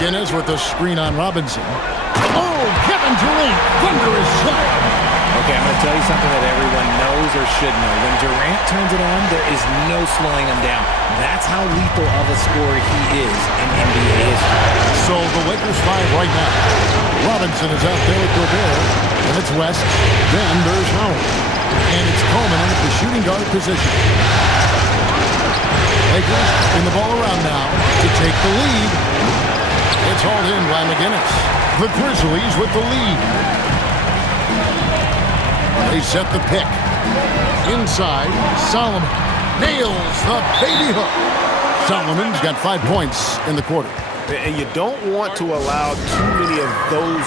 McGinnis with the screen on Robinson. Oh, Kevin Durant, thunderous shot. Okay, I'm going to tell you something that everyone knows or should know. When Durant turns it on, there is no slowing him down. That's how lethal of a scorer he is in NBA history. So the Lakers 5 right now. Robinson is out there with Gobert, and it's West. Then there's Howard. And it's Coleman in the shooting guard position. Lakers in the ball around now to take the lead. It's hauled in by McGinnis. The Grizzlies with the lead. They set the pick. Inside, Solomon nails the baby hook. Solomon's got 5 points in the quarter. And you don't want to allow too many of those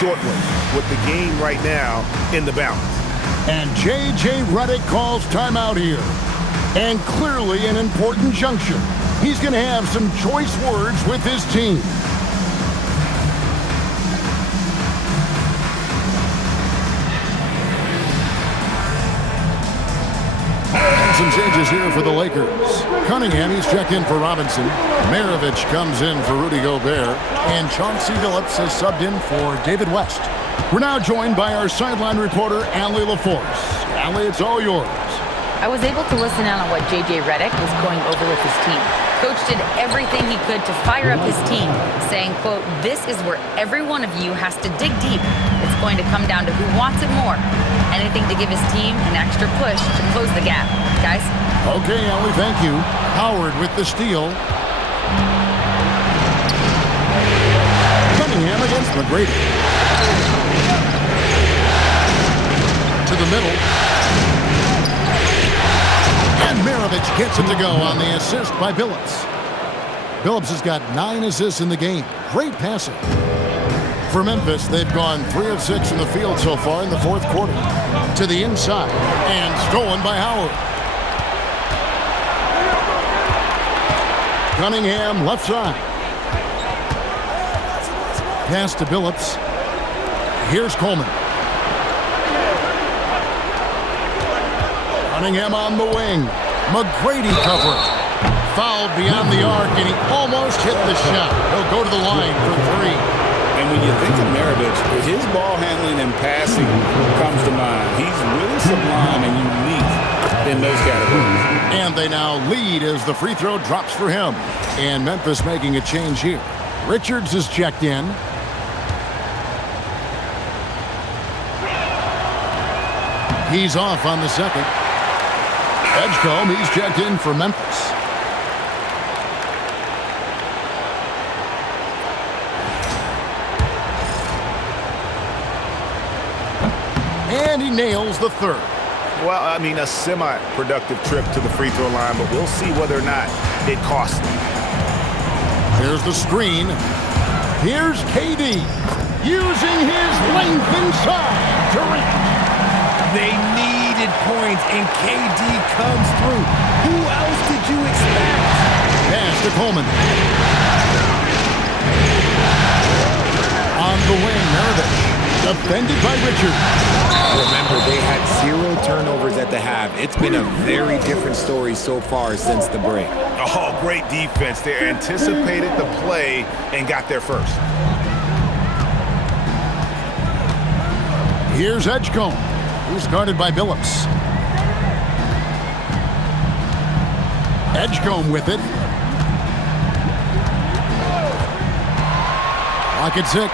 short ones with the game right now in the balance. And J.J. Redick calls timeout here. And clearly an important juncture. He's going to have some choice words with his team. Some changes here for the Lakers. Cunningham, he's checked in for Robinson. Maravich comes in for Rudy Gobert. And Chauncey Billups has subbed in for David West. We're now joined by our sideline reporter, Allie LaForce. Allie, it's all yours. I was able to listen in on what J.J. Redick was going over with his team. Coach did everything he could to fire up his team, saying, quote, "This is where every one of you has to dig deep. It's going to come down to who wants it more. Anything to give his team an extra push to close the gap. Guys?" Okay, Ellie, thank you. Howard with the steal. Cunningham against McGrady. To the middle. And Maravich gets it to go on the assist by Billups. Billups has got 9 assists in the game. Great passing. For Memphis, they've gone 3 of 6 in the field so far in the fourth quarter. To the inside. And stolen by Howard. Cunningham left side. Pass to Billups. Here's Coleman. Cunningham on the wing. McGrady cover. Fouled beyond the arc, and he almost hit the shot. He'll go to the line for 3. And when you think of Maravich, his ball handling and passing comes to mind. He's really sublime and unique in those categories. And they now lead as the free throw drops for him. And Memphis making a change here. Richards is checked in. He's off on the second. Edgecombe, he's checked in for Memphis. And he nails the third. Well, I mean, a semi-productive trip to the free throw line, but we'll see whether or not it costs him. Here's the screen. Here's KD using his length inside. Durant. They needed points, and KD comes through. Who else did you expect? Pass to Coleman. On the wing, Maravich. Defended by Richard. Remember, they had 0 turnovers at the half. It's been a very different story so far since the break. Oh, great defense. They anticipated the play and got there first. Here's Edgecombe, who's guarded by Billups. Edgecombe with it. Clock at 6.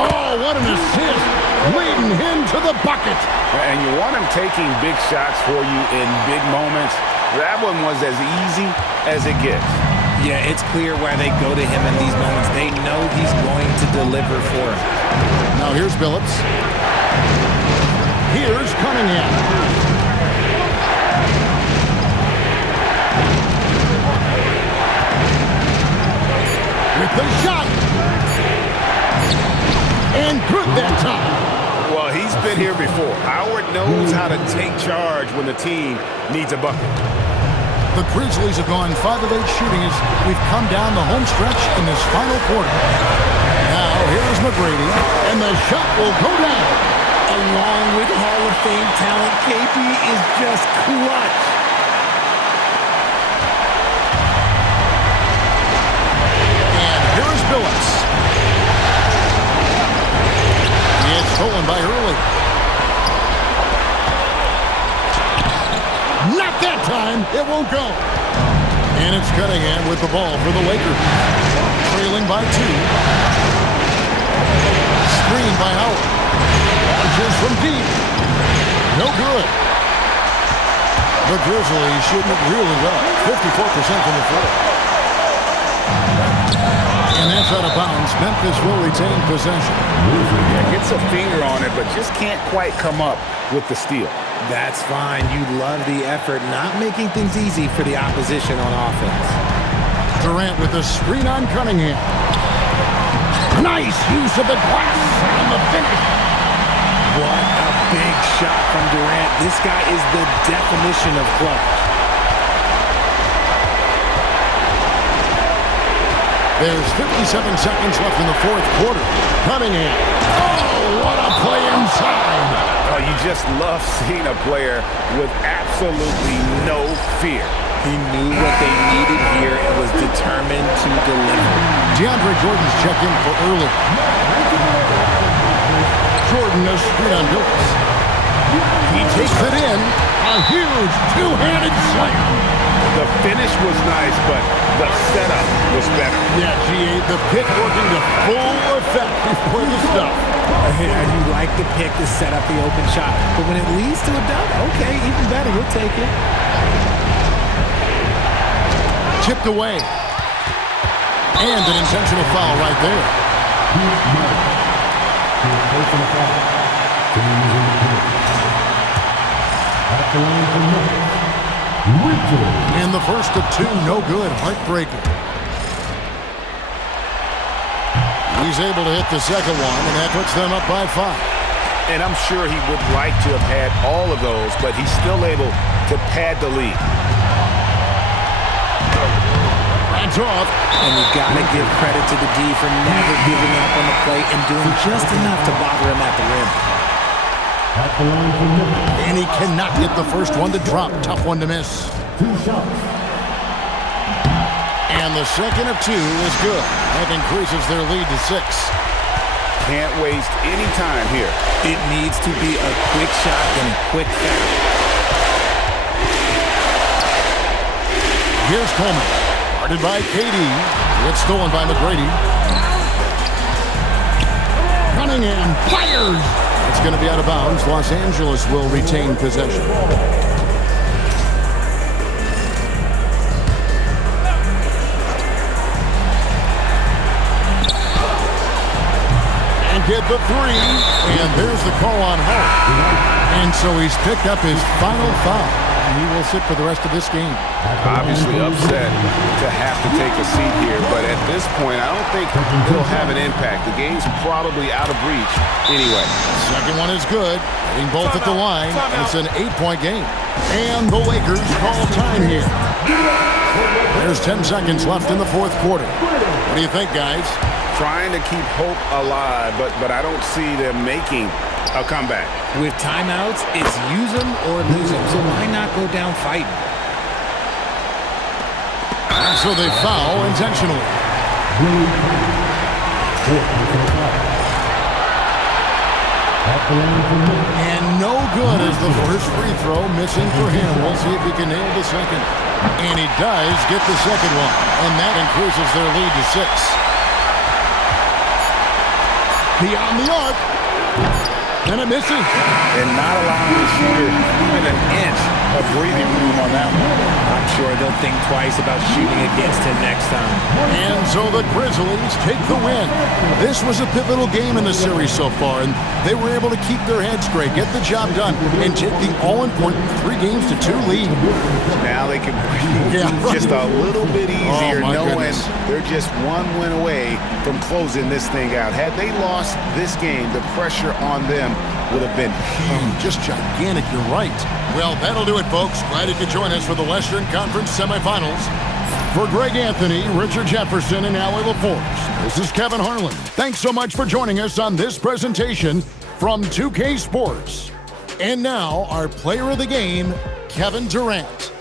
Oh, what an assist. Leading him to the bucket. And you want him taking big shots for you in big moments. That one was as easy as it gets. Yeah, it's clear why they go to him in these moments. They know he's going to deliver for them. Now here's Billups. Here's Cunningham. With the shot. And good that time. Well, he's been here before. Howard knows how to take charge when the team needs a bucket. The Grizzlies have gone 5 of 8 shooting as we've come down the home stretch in this final quarter. Now here's McGrady, and the shot will go down. Along with Hall of Fame talent, KP is just clutch. And here's Billups. Not that time. It won't go. And it's Cunningham with the ball for the Lakers. Trailing by 2. Screen by Howard. Launches from deep. No good. The Grizzlies shooting it really well. 54% from the floor. And that's out of bounds. Memphis will retain possession. Yeah, gets a finger on it, but just can't quite come up with the steal. That's fine. You love the effort, not making things easy for the opposition on offense. Durant with a screen on Cunningham. Nice use of the glass on the finish. What a big shot from Durant. This guy is the definition of clutch. There's 57 seconds left in the fourth quarter. Cunningham. Oh, what a play inside. Oh, you just love seeing a player with absolutely no fear. He knew what they needed here and was determined to deliver. DeAndre Jordan's checked in for early. Jordan, no screen on Billups. He takes it in. A huge two-handed slam. The finish was nice, but the setup was better. Yeah, G8, the pick working to full effect before the stuff. You like the pick to set up the open shot, but when it leads to a dunk, okay, even better, he'll take it. Tipped away. And an intentional foul right there. And the first of 2, no good. Heartbreaker. He's able to hit the second one, and that puts them up by 5. And I'm sure he would like to have had all of those, but he's still able to pad the lead. That's off. And you got to give credit to the D for never giving up on the plate and doing just enough to bother him at the rim. And he cannot get the first one to drop. Tough one to miss. 2 shots. And the second of 2 is good. That increases their lead to 6. Can't waste any time here. It needs to be a quick shot and a quick foul. Here's Coleman. Guarded by KD. It's stolen by McGrady. Cunningham fires. It's going to be out of bounds. Los Angeles will retain possession. And get the 3. And there's the call on Hart. And so he's picked up his final foul. He will sit for the rest of this game. Obviously upset to have to take a seat here, but at this point, I don't think it'll have an impact. The game's probably out of reach anyway. Second one is good. Hitting both at the line. It's an 8-point game. And the Lakers call time here. There's 10 seconds left in the fourth quarter. What do you think, guys? Trying to keep hope alive, but I don't see them making a comeback. With timeouts, it's use them or lose them, so why not go down fighting? So they foul intentionally. And no good as the first free throw missing for him. We'll see if he can nail the second. And he does get the second one. And that increases their lead to 6. Beyond the arc. And it misses. And not allowing the shooter even an inch of breathing room on that one. I'm sure they'll think twice about shooting against him next time. And so the Grizzlies take the win. This was a pivotal game in the series so far, and they were able to keep their heads straight, get the job done, and take the all-important 3-2 lead. Now they can breathe just a little bit easier, knowing goodness. they're just one win away from closing this thing out. Had they lost this game, the pressure on them would have been huge. Just gigantic, you're right. Well, that'll do it, folks. Glad you could join us for the Western Conference semifinals. For Greg Anthony, Richard Jefferson, and Allie LaForce, this is Kevin Harlan. Thanks so much for joining us on this presentation from 2K Sports. And now, our player of the game, Kevin Durant.